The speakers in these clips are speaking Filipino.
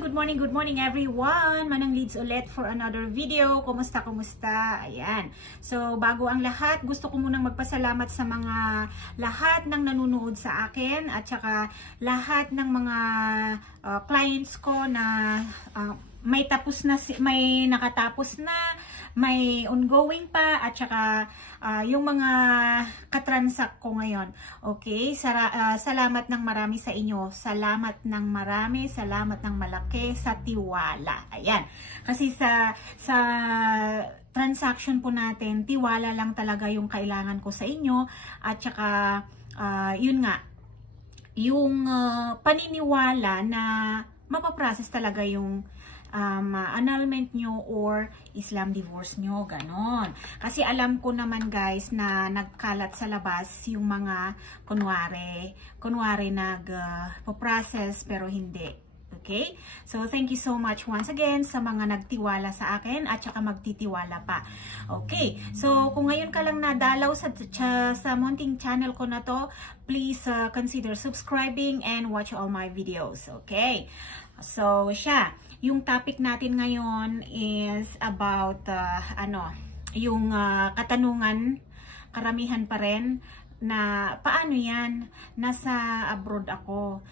good morning everyone! Manang Leads ulit for another video. Kumusta? Ayan. So, bago ang lahat, gusto ko munang magpasalamat sa mga lahat ng nanonood sa akin at saka lahat ng mga clients ko na may nakatapos na, may ongoing pa, at saka yung mga katransak ko ngayon. Okay? Salamat ng marami sa inyo. Salamat ng marami, salamat ng malaki sa tiwala. Ayan. Kasi sa transaction po natin, tiwala lang talaga yung kailangan ko sa inyo. At saka, yun nga, yung paniniwala na mapaprocess talaga yung annulment nyo or Islam divorce nyo, ganon. Kasi alam ko naman guys na nagkalat sa labas yung mga kunwari nag-process pero hindi. Okay? So, thank you so much once again sa mga nagtiwala sa akin at saka magtitiwala pa. Okay. So, kung ngayon ka lang nadalaw sa munting channel ko na to, please consider subscribing and watch all my videos. Okay? So, yung topic natin ngayon is about, yung katanungan, karamihan pa rin, na paano yan, nasa abroad ako,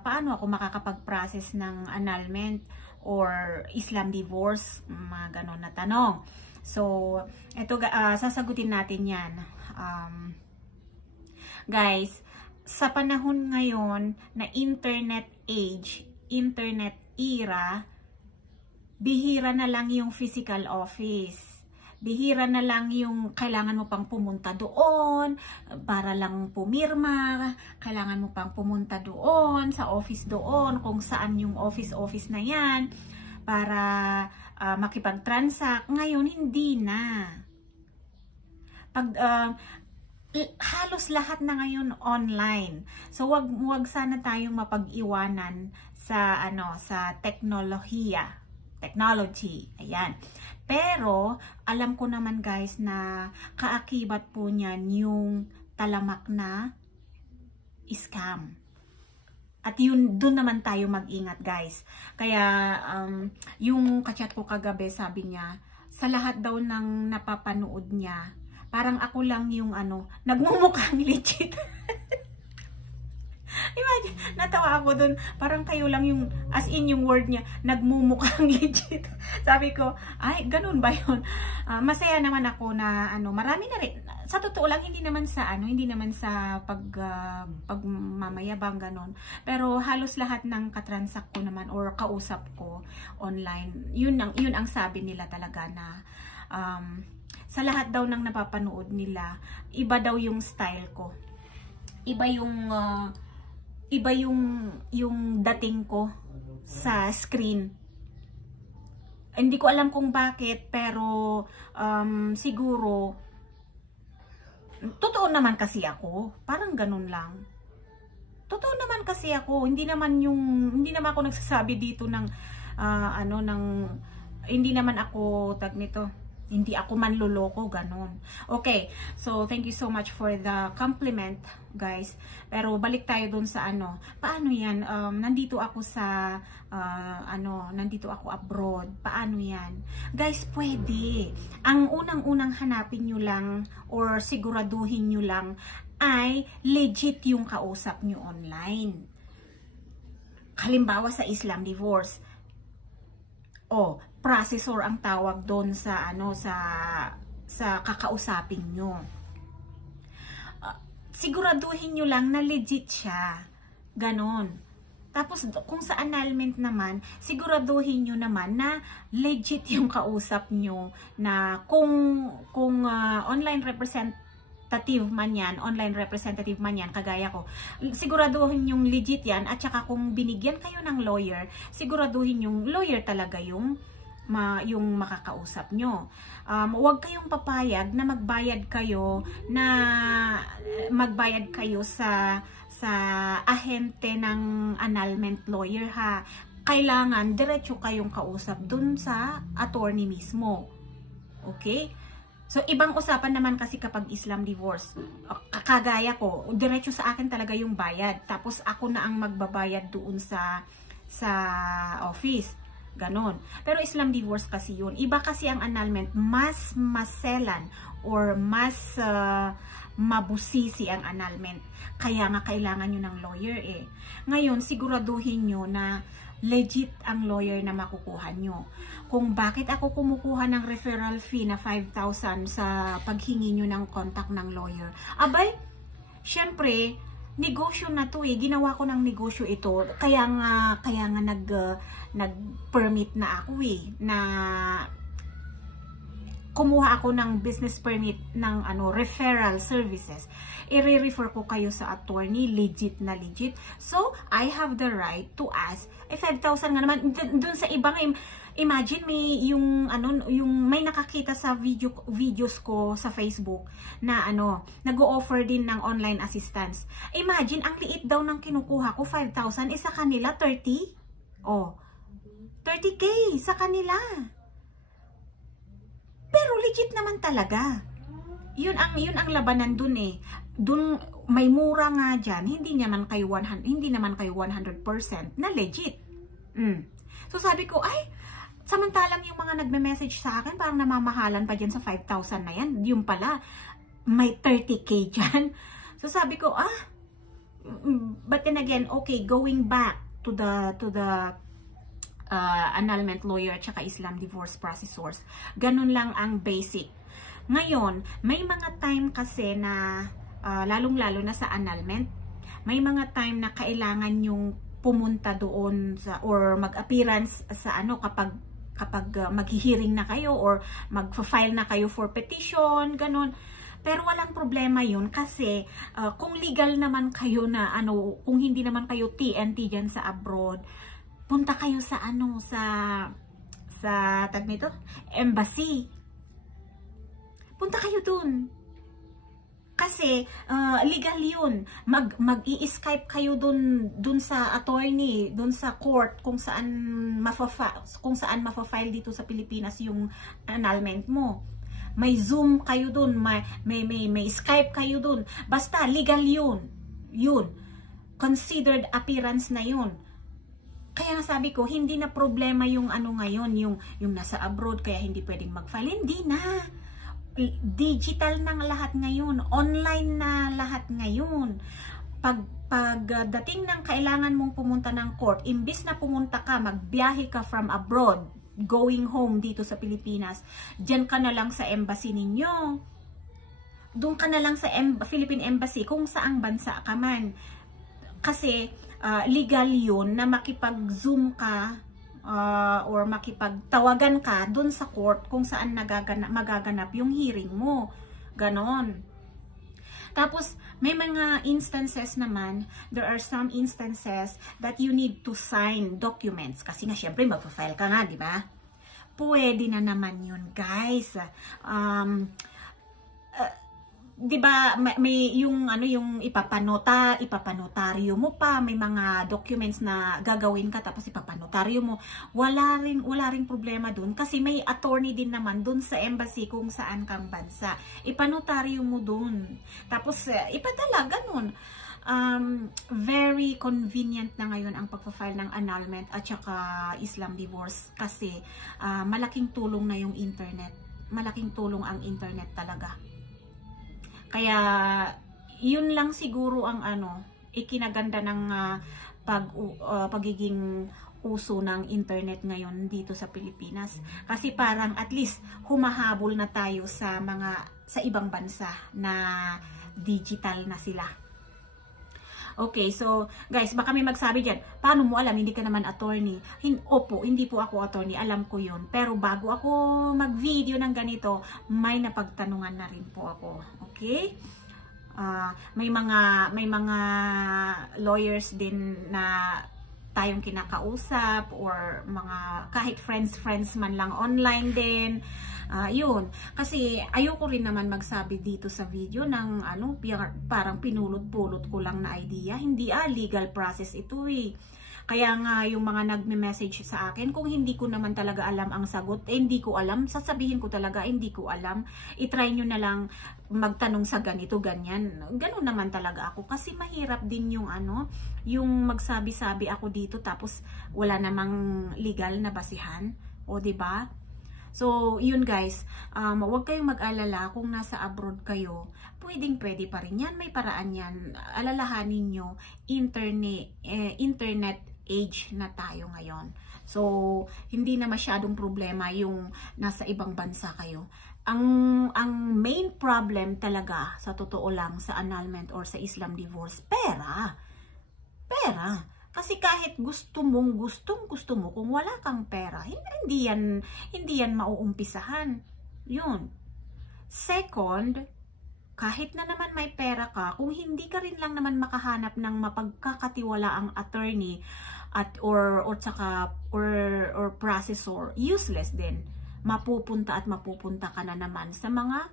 paano ako makakapag-process ng annulment or Islam divorce, mga ganon na tanong. So, ito, sasagutin natin yan. Guys, sa panahon ngayon na internet age, internet era, bihira na lang yung physical office. Bihira na lang yung kailangan mo pang pumunta doon para lang pumirma, kailangan mo pang pumunta doon sa office doon, kung saan yung office na yan, para makipag-transact. Ngayon, hindi na. Halos lahat na ngayon online. So wag sana tayong mapag-iwanan sa technology. Ayan. Pero alam ko naman guys na kaakibat po niyan yung talamak na scam. At yun, doon naman tayo mag-ingat guys. Kaya yung kachat ko kagabi, sabi niya, sa lahat daw ng napapanood niya, parang ako lang yung nagmumukhang legit. Imagine, natawa ako dun. Parang kayo lang yung, as in yung word niya, nagmumukhang legit. Sabi ko, ay, ganun ba yun? Masaya naman ako na, marami na rin. Sa totoo lang, hindi naman sa pagmamayabang ganun. Pero halos lahat ng katransak ko naman or kausap ko online, yun ang sabi nila talaga na, sa lahat daw ng napapanood nila, iba daw yung style ko. Iba yung dating ko sa screen. Hindi ko alam kung bakit, pero siguro totoo naman kasi ako. Parang ganun lang. Totoo naman kasi ako. Hindi naman ako nagsasabi dito ng hindi naman ako hindi ako manloloko, ganun. Okay, so thank you so much for the compliment, guys. Pero balik tayo dun sa paano yan? Nandito ako abroad. Paano yan? Guys, pwede. Ang unang-unang hanapin nyo lang or siguraduhin nyo lang ay legit yung kausap nyo online. Halimbawa sa Islam divorce. Processor ang tawag doon sa kakausapin nyo. Siguraduhin nyo lang na legit siya. Ganon. Tapos kung sa annulment naman, siguraduhin nyo naman na legit yung kausap nyo, na kung online representative man yan, kagaya ko, siguraduhin yung legit yan, at saka kung binigyan kayo ng lawyer, siguraduhin yung lawyer talaga yung makakausap nyo. Huwag kayong papayag na magbayad kayo sa ahente ng annulment lawyer, ha. Kailangan diretso kayong kausap dun sa attorney mismo. Okay? So, ibang usapan naman kasi kapag Islam divorce. Kagaya ko, diretso sa akin talaga yung bayad. Tapos ako na ang magbabayad doon sa office. Ganon. Pero Islam divorce kasi yun. Iba kasi ang annulment. Mas maselan or mas mabusisi ang annulment. Kaya nga kailangan nyo ng lawyer eh. Ngayon, siguraduhin nyo na legit ang lawyer na makukuha nyo. Kung bakit ako kumukuha ng referral fee na 5,000 sa paghingi nyo ng contact ng lawyer. Abay, syempre, negosyo na to eh. Ginawa ko ng negosyo ito. Kaya nga nag-permit na ako eh. Na kumuha ako ng business permit ng referral services. I-refer ko kayo sa attorney, legit na legit. So, I have the right to ask. 5,000 nga naman. Dun sa ibang, imagine may yung may nakakita sa videos ko sa Facebook na nag-o-offer din ng online assistance. Imagine, ang liit daw ng kinukuha ko, 5,000, sa kanila 30. Oh, 30K sa kanila. Pero legit naman talaga. Yun ang labanan dun eh. Dun may mura nga diyan. Hindi naman kayo 100% na legit. So sabi ko, ay, samantalang yung mga nagme-message sa akin, parang namamahalan pa dyan sa 5,000 na yan. Yung pala, may 30K dyan. So sabi ko, but then again, okay, going back to the annulment lawyer at saka Islam divorce processors. Ganun lang ang basic. Ngayon, may mga time kasi na, lalong-lalo na sa annulment, may mga time na kailangan yung pumunta doon or mag-appearance sa kapag maghihiring na kayo or mag-file na kayo for petition, ganun. Pero walang problema yun kasi kung legal naman kayo na kung hindi naman kayo TNT dyan sa abroad, punta kayo sa tag nito, embassy. Punta kayo dun. Kasi legal yun. Mag-i-Skype kayo dun sa attorney, dun sa court kung saan mafa-file dito sa Pilipinas yung annulment mo. May Zoom kayo dun, may Skype kayo dun. Basta legal yun. Yun. Considered appearance na yun. Kaya nga sabi ko, hindi na problema yung ngayon, yung nasa abroad kaya hindi pwedeng mag-file. Hindi na. Digital na lahat ngayon. Online na lahat ngayon. Pagdating ng kailangan mong pumunta ng court, imbis na pumunta ka, magbiyahe ka from abroad, going home dito sa Pilipinas, dyan ka na lang sa embassy ninyo. Doon ka na lang sa Philippine Embassy kung saang bansa ka man. Kasi legal yun na makipag-zoom ka or makipagtawagan ka dun sa court kung saan magaganap yung hearing mo. Ganon. Tapos, may mga instances naman, there are some instances that you need to sign documents. Kasi nga, syempre, magpa-file ka nga, di ba? Pwede na naman yun, guys. Di ba may yung ipapanotaryo mo pa, may mga documents na gagawin ka tapos ipapanotaryo mo. Wala ring problema dun kasi may attorney din naman dun sa embassy kung saan kang bansa. Ipanotaryo mo dun. Tapos ipadala, ganun. Very convenient na ngayon ang pagpa-file ng annulment at saka Islam divorce kasi malaking tulong na yung internet. Malaking tulong ang internet talaga. Kaya, yun lang siguro ang ikinaganda ng pagiging uso ng internet ngayon dito sa Pilipinas. Kasi parang at least humahabol na tayo sa ibang bansa na digital na sila. Okay, so guys, baka may magsabi dyan, paano mo alam, hindi ka naman attorney? Opo, hindi po ako attorney, alam ko yun. Pero bago ako mag-video ng ganito, may napagtanungan na rin po ako. Okay? May mga lawyers din na tayong kinakausap or mga kahit friends man lang online din. Yun. Kasi ayoko rin naman magsabi dito sa video ng parang pinulot-pulot ko lang na idea. Hindi legal process ito eh. Kaya nga yung mga nagme-message sa akin, kung hindi ko naman talaga alam ang sagot, hindi ko alam, sasabihin ko talaga, hindi ko alam. I-try nyo na lang magtanong sa ganito, ganyan. Ganun naman talaga ako. Kasi mahirap din yung yung magsabi-sabi ako dito tapos wala namang legal na basihan. O, diba? So, yun guys, huwag kayong mag-alala kung nasa abroad kayo, pwede pa rin yan, may paraan yan. Alalahanin nyo, internet age na tayo ngayon. So, hindi na masyadong problema yung nasa ibang bansa kayo. Ang main problem talaga, sa totoo lang, sa annulment or sa Islam divorce, pera. Kasi kahit gusto mo, kung wala kang pera, hindi yan mauumpisahan. Yun. Second, kahit na naman may pera ka, kung hindi ka rin lang naman makahanap ng mapagkakatiwalaang attorney or processor, useless din. Mapupunta ka na naman sa mga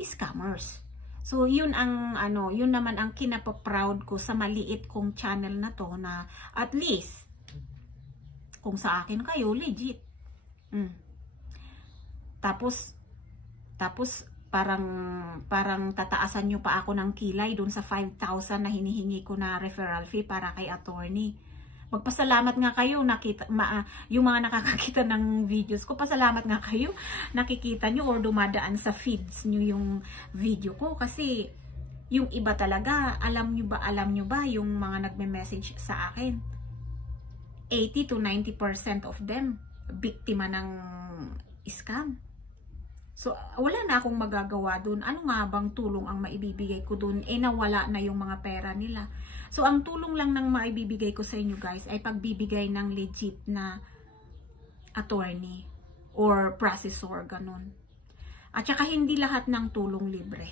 scammers. So, yun naman ang kinapaproud ko sa maliit kong channel na to, na at least, kung sa akin kayo, legit. Tapos, parang tataasan nyo pa ako ng kilay dun sa 5,000 na hinihingi ko na referral fee para kay attorney. Magpasalamat nga kayo, yung mga nakakakita ng videos ko, pasalamat nga kayo, nakikita nyo or dumadaan sa feeds nyo yung video ko. Kasi yung iba talaga, alam nyo ba yung mga nagme-message sa akin, 80 to 90% of them, biktima ng scam. So, wala na akong magagawa dun. Ano nga bang tulong ang maibibigay ko dun? Nawala na yung mga pera nila. So, ang tulong lang ng maibibigay ko sa inyo guys ay pagbibigay ng legit na attorney or processor, ganun. At saka hindi lahat ng tulong libre.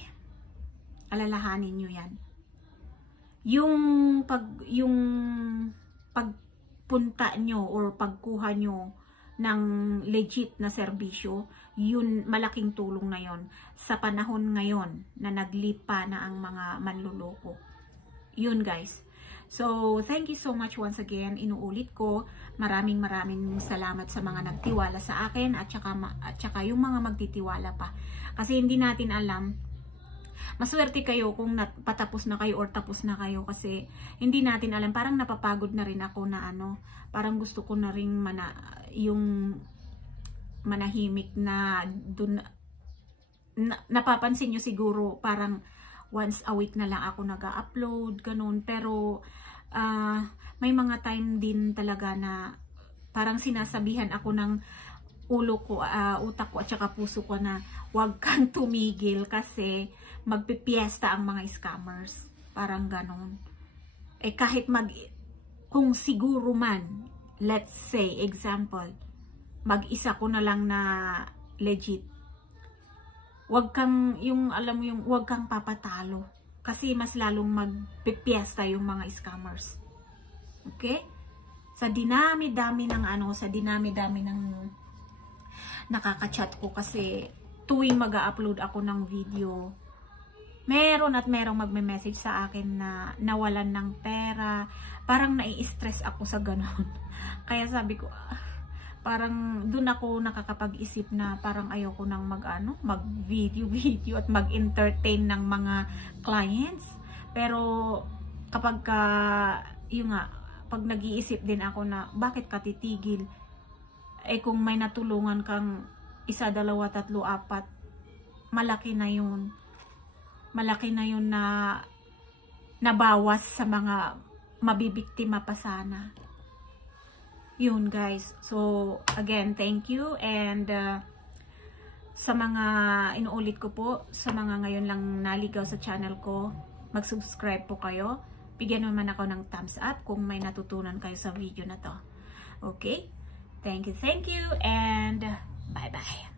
Alalahanin nyo yan. Yung pagpunta nyo or pagkuha nyo ng legit na serbisyo, yun, malaking tulong na yon sa panahon ngayon na naglipa na ang mga manluloko. Yun guys. So, thank you so much once again. Inuulit ko, maraming salamat sa mga nagtiwala sa akin at saka yung mga magtitiwala pa. Kasi hindi natin alam, maswerte kayo kung patapos na kayo or tapos na kayo, kasi hindi natin alam. Parang napapagod na rin ako na parang gusto ko na rin yung manahimik na dun. Napapansin nyo siguro parang once a week na lang ako nag-upload, ganun. Pero may mga time din talaga na parang sinasabihan ako ng ulo ko, utak ko at saka puso ko na huwag kang tumigil kasi magpipiesta ang mga scammers. Parang ganun. Kahit kung siguro man, let's say, example, mag-isa ko na lang na legit, huwag kang, huwag kang papatalo. Kasi mas lalong magpipiesta yung mga scammers. Okay? Sa dinami-dami ng nakaka-chat ko, kasi tuwing mag-upload ako ng video, meron magme-message sa akin na nawalan ng pera. Parang nai-stress ako sa ganon. Kaya sabi ko, parang dun ako nakakapag-isip na parang ayoko nang mag-video at mag-entertain ng mga clients. Pero kapag pag nag-iisip din ako na bakit ka titigil, kung may natulungan kang 1, 2, 3, 4, malaki na yun. Malaki na yun na nabawas sa mga mabibiktima pa sana. Yun guys. So again, thank you. And sa mga inuulit ko po, sa mga ngayon lang naligaw sa channel ko, mag-subscribe po kayo. Bigyan naman ako ng thumbs up kung may natutunan kayo sa video na to. Okay? Thank you, and bye-bye.